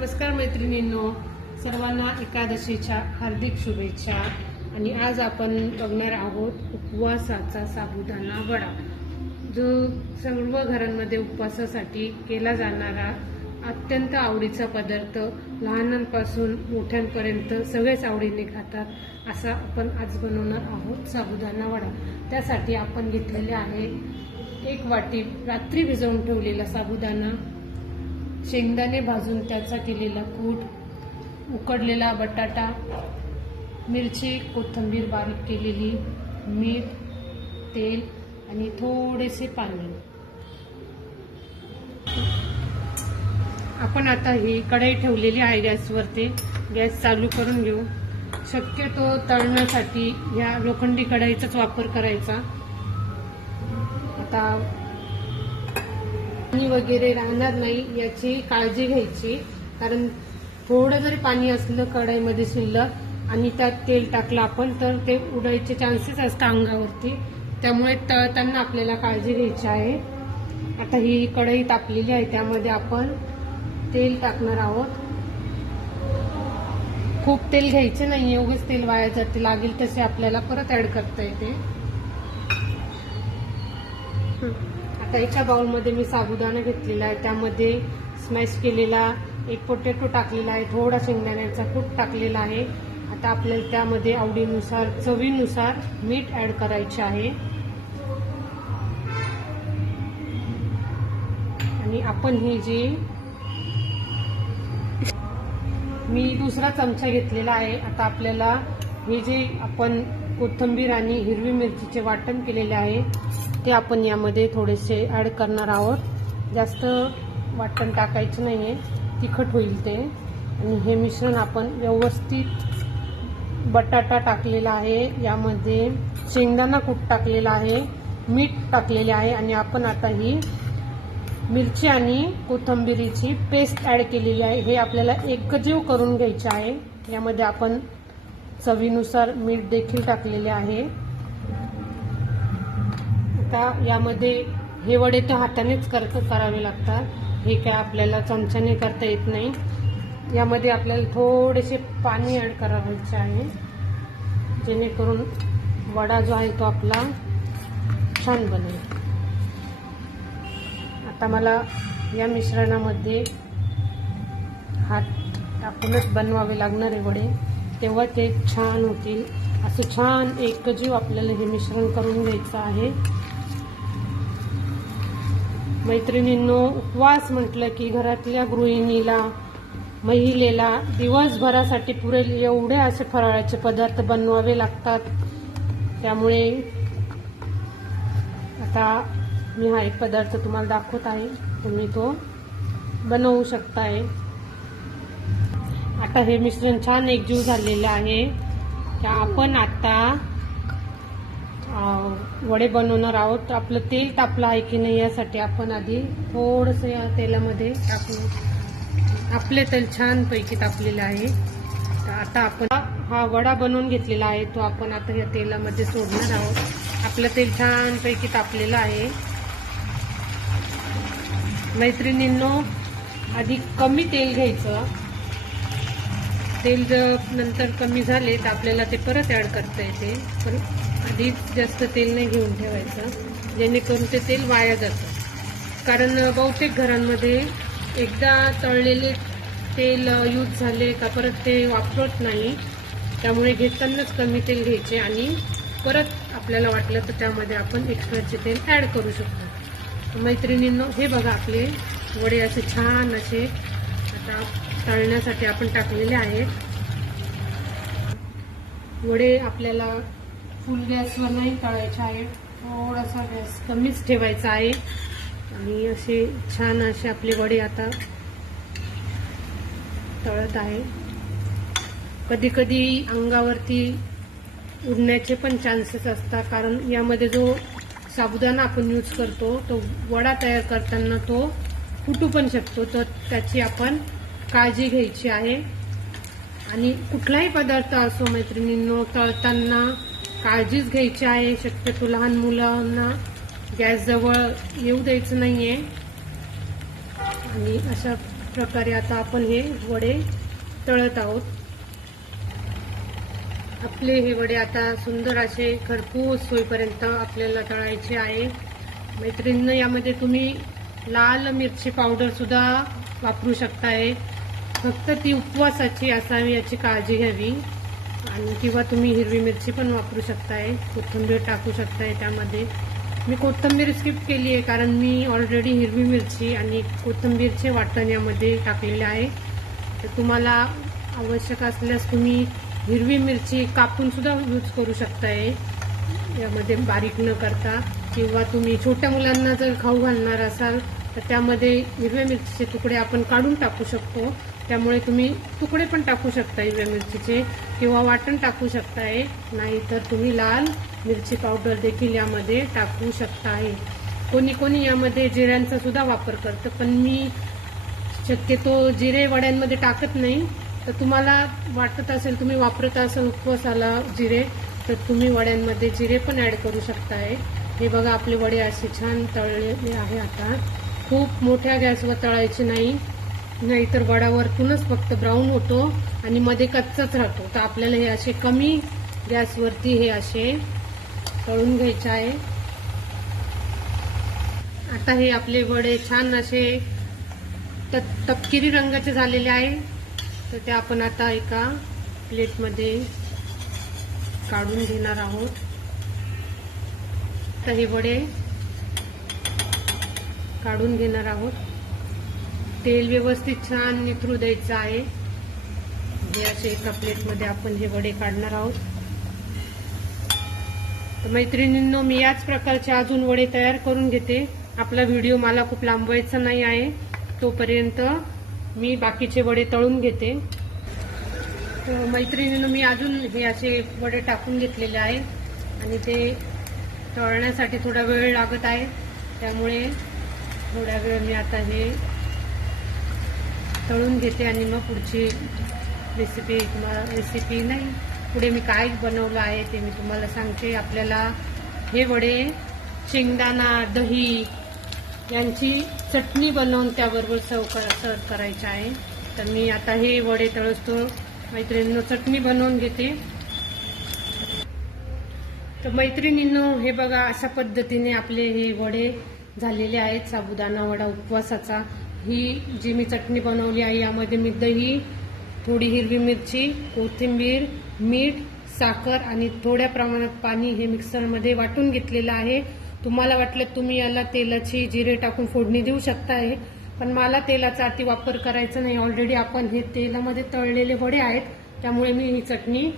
नमस्कार मैत्रिणींनो, सर्वांना एकादशीच्या हार्दिक शुभेच्छा। आणि आज आपण बघणार आहोत उपवासाचा साबुदाणा वडा, जो सर्व घरांमध्ये उपवासासाठी केला जाणारा अत्यंत आवडीचा पदार्थ, लहानांपासून मोठ्यांपर्यंत सगळेच आवडीने खातात। असा आपण आज बनवणार आहोत साबुदाणा वडा। त्यासाठी आपण घेतलेले आहे 1 वाटी रात्री भिजवून ठेवलेला साबुदाणा, शेंगदाणे भाजून त्याचा केलेला कूट, उकडलेला बटाटा, मिरची, कोथिंबीर बारीक केलेली, मीठ, तेल आणि थोडेसे पाणी। आपण आता ही कढई ठेवलेली आहे गॅसवरती, गॅस चालू करून घेऊ। शक्यतो तळण्यासाठी या लोखंडी कढईचाच वापर करायचा। आता पाणी वगैरे राहणार नाही याची काळजी घ्यायची, कारण थोडं जरी पाणी असलं कढईमध्ये शिल्लक आणि त्यात तेल टाकलं आपण तर ते उडायचे चान्सेस असतात अंगावरती, त्यामुळे तळताना आपल्याला काळजी घ्यायची आहे। आता ही कढई तापलेली आहे, त्यामध्ये आपण तेल टाकणार आहोत। खूप तेल घ्यायचे नाही, उगीच तेल वाया जाते, लागेल तसे आपल्याला परत ऍड करता येते। आता एका बाउलमध्ये मी साबुदाणा घेतलेला आहे, त्यामध्ये स्मॅश केलेला 1 पोटॅटो टाकलेला आहे, थोडा शेंगदाण्याचा कूट टाकलेला आहे। आता आपल्याला त्यामध्ये आवडीनुसार, चवीनुसार मीठ ऍड करायचे आहे आणि आपण ही जी मी दुसरा चमचा घेतलेला आहे। आता आपल्याला हे जे आपण कोथिंबीर आणि हिरवी मिरचीचे वाटण केलेले आहे ते आपण यामध्ये थोडेसे ऍड करणार आहोत। जास्त वाटण टाकायचं नाहीये, तिखट होईल ते। आणि हे मिश्रण आपण व्यवस्थित, बटाटा टाकलेला आहे, यामध्ये शेंगदाणा कूट टाकलेला आहे, मीठ टाकलेले आहे आणि आपण आता ही मिरची आणि कोथिंबीरीची पेस्ट ऍड केलेली आहे। हे आपल्याला एकजीव करून घ्यायचे आहे। यामध्ये आपण चवीनुसार मीठ देखील टाकलेले आहे। आता यामध्ये हे वडे तर हातानेच करावे लागतात, हे काय आपल्याला चमच्याने करता येत नाही। यामध्ये आपल्याला थोडेसे पाणी ऍड करायचे आहे, जेणेकरून वडा जो आहे तो आपला छान बनेल। आता मला या मिश्रणामध्ये हात टाकूनच बनवावे लागणार आहे वडे, तेव्हा ते छान होतील। असं छान एकजीव आपल्याला हे मिश्रण करून घ्यायचं आहे। मैत्रिणींनो, उपवास म्हटलं की घरातल्या गृहिणीला, महिलेला दिवसभरासाठी पुरेल एवढे असे फराळाचे पदार्थ बनवावे लागतात। त्यामुळे आता मी हा एक पदार्थ तुम्हाला दाखवत आहे, तुम्ही तो बनवू शकताय। आता हे मिश्रण छान एकजीव झालेलं आहे, त्या आपण आता वडे बनवणार आहोत। आपलं तेल तापलं आहे की नाही यासाठी आपण आधी थोडंसं या तेलामध्ये टाकू। आपले तेल छान पैकी तापलेलं आहे। आता आपण हा वडा बनवून घेतलेला आहे, तो आपण आता या तेलामध्ये सोडणार आहोत। आपलं तेल छान पैकी तापलेलं आहे। मैत्रिणींनो, आधी कमी तेल घ्यायचं, तेल जर नंतर कमी झाले तर आपल्याला ते परत ऍड करता येते, पण आधी जास्त तेल नाही घेऊन ठेवायचं, जेणेकरून ते तेल वाया जातं। कारण बहुतेक घरांमध्ये एकदा तळलेले तेल यूज झाले का परत ते वापरत नाही, त्यामुळे घेतानाच कमी तेल घ्यायचे आणि परत आपल्याला वाटलं तर त्यामध्ये आपण एक्स्ट्राचे तेल ऍड करू शकतो। मैत्रिणींनो, हे बघा, आपले वडे असे छान असे आता तळण्यासाठी आपण टाकलेले आहेत। वडे आपल्याला फुल गॅसवर नाही तळायचे आहे, थोडासा गॅस कमीच ठेवायचा आहे आणि असे छान असे आपले वडे आता तळत आहे। कधी कधी अंगावरती उडण्याचे पण चान्सेस असतात, कारण यामध्ये जो साबुदाणा आपण यूज करतो तो वडा तयार करताना तो फुटू पण शकतो, तर त्याची आपण काळजी घ्यायची आहे। आणि कुठलाही पदार्थ असो मैत्रिणींनो, तळताना काळजीच घ्यायची आहे। शक्यतो लहान मुलांना गॅस जवळ येऊ द्यायचं नाहीये आणि अशा प्रकारे आता आपण हे वडे तळत आहोत. आपले हे वडे आता सुंदर असे खरपूस होईपर्यंत आपल्याला तळायचे आहे. मैत्रिणींनो, यामध्ये तुम्ही लाल मिरची पावडर सुद्धा वापरू शकताय. फक्त ती उपवासाची असावी याची काळजी घ्यावी. आणि किंवा तुम्ही हिरवी मिरची पण वापरू शकताय, कोथिंबीर टाकू शकताय त्यामध्ये. मी कोथिंबीर स्किप केली आहे कारण मी ऑलरेडी हिरवी मिरची आणि कोथिंबीरचे वाटण यामध्ये टाकलेले आहे. तर तुम्हाला आवश्यक असल्यास तुम्ही हिरवी मिरची कापून सुद्धा यूज करू शकताय यामध्ये, बारीक न करता. किंवा तुम्ही छोट्या मुलांना जर खाऊ घालणार असाल तर त्यामध्ये हिरव्या मिरचीचे तुकडे आपण काढून टाकू शकतो. त्यामुळे तुम्ही तुकडे पण टाकू शकता हिरव्या मिरचीचे, किंवा वाटण टाकू शकताय. नाहीतर तुम्ही लाल मिरची पावडर देखील यामध्ये टाकू शकताय. कोणी कोणी यामध्ये जिऱ्यांचा सुद्धा वापर करतं, पण मी शक्यतो जिरे वड्यांमध्ये टाकत नाही. तर तुम्हाला वाटत असेल, तुम्ही वापरत असाल उपवासाला जिरे, तर तुम्ही वड्यांमध्ये जिरे पण ऍड करू शकताय. हे बघा, आपले वडे असे छान तळलेले आहे. आता खूप मोठ्या गॅसवर तळायचे नाही, नाहीतर वडा वरतूनच फक्त ब्राऊन होतो आणि मध्ये कच्चाच राहतो. तर आपल्याला हे असे कमी गॅसवरती हे असे तळून घ्यायचे आहे. आता हे आपले वडे छान असे तपकिरी रंगाचे झालेले आहे. तर ते आपण आता एका प्लेटमध्ये काढून घेणार आहोत. तर हे वडे काढून घेणार आहोत. तेल व्यवस्थित छान निथरू द्यायचं आहे. हे असे एका प्लेटमध्ये आपण हे वडे काढणार आहोत. तर मैत्रिणींनो, मी याच प्रकारचे अजून वडे तयार करून घेते. आपला व्हिडिओ मला खूप लांबवायचा नाही आहे, तोपर्यंत मी बाकीचे वडे तळून घेते. तर मैत्रिणींनो, मी अजून हे असे वडे टाकून घेतलेले आहे आणि ते तळण्यासाठी थोडा वेळ लागत आहे. त्यामुळे थोडा वेळ मी आता हे तळून घेते आणि मग पुढची रेसिपी नाही, पुढे मी काय बनवलं आहे ते मी तुम्हाला सांगते. आपल्याला हे वडे शेंगदाणा, दही यांची चटणी बनवून त्याबरोबर सर्व करायचे आहे. तर मी आता हे वडे तळतो मैत्रिणींनो, चटणी बनवून घेते. तर मैत्रिणींनो, हे बघा, अशा पद्धतीने आपले हे वडे झालेले आहेत. साबुदाणा वडा उपवासाचा. ही जी मी चटणी बनवली आहे यामध्ये मी दही, थोडी हिरवी मिरची, कोथिंबीर, मीठ, साखर आणि थोड्या प्रमाणात पाणी हे मिक्सरमध्ये वाटून घेतलेलं आहे. तुम्हाला वाटलं तुम्ही याला तेलाची जिरे टाकून फोडणी देऊ शकताय, पण मला तेलाचा अति वापर करायचा नाही. ऑलरेडी आपण हे तेलामध्ये तळलेले वडे आहेत, त्यामुळे मी ही चटणी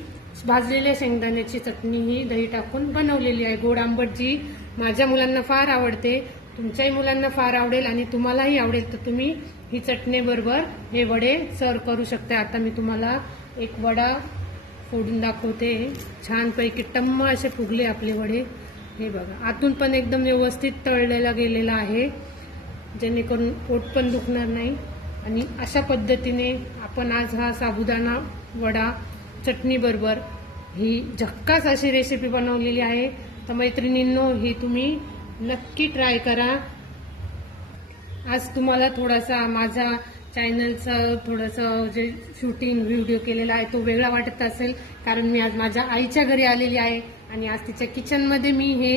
भाजलेल्या शेंगदाण्याची चटणी ही दही टाकून बनवलेली आहे. गोड आंबट, जी माझ्या मुलांना फार आवडते, तुमच्याही मुलांना फार आवडेल आणि तुम्हालाही आवडेल. तर तुम्ही ही चटणी बरोबर हे वडे सर्व करू शकता. आता मी तुम्हाला एक वडा फोडून दाखवते. छानपैकी टम्म असे फुगले आपले वडे. हे बघा, आतून पण एकदम व्यवस्थित तळलेला गेलेला आहे, जेणेकरून पोट पण दुखणार नाही. आणि अशा पद्धतीने आपण आज हा साबुदाणा वडा चटणी बरोबर ही झक्कास अशी रेसिपी बनवलेली आहे. तर मैत्रिणींनो, ही तुम्ही नक्की ट्राय करा. आज तुम्हाला थोडासा माझा चॅनलचा थोडंसं जे शूटिंग व्हिडिओ केलेला आहे तो वेगळा वाटत असेल, कारण मी आज माझ्या आईच्या घरी आलेली आहे आणि आज तिच्या किचनमध्ये मी हे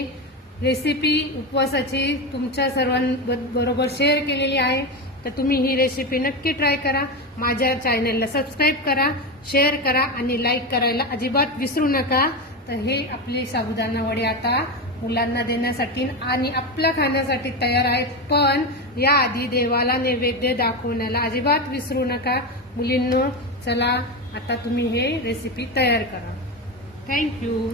रेसिपी उपवासाची तुमच्या सर्वांबरोबर शेअर केलेली आहे. तर तुम्ही ही रेसिपी नक्की ट्राय करा. माझ्या चॅनलला सबस्क्राईब करा, शेअर करा आणि लाईक करायला अजिबात विसरू नका. तर हे आपले साबुदाणा वडे आता मुलांना देण्यासाठी आणि आपल्या खाण्यासाठी तयार आहेत. पण याआधी देवाला नैवेद्य दाखवण्याला अजिबात विसरू नका. मुलींनो, चला आता तुम्ही हे रेसिपी तयार करा. थँक्यू.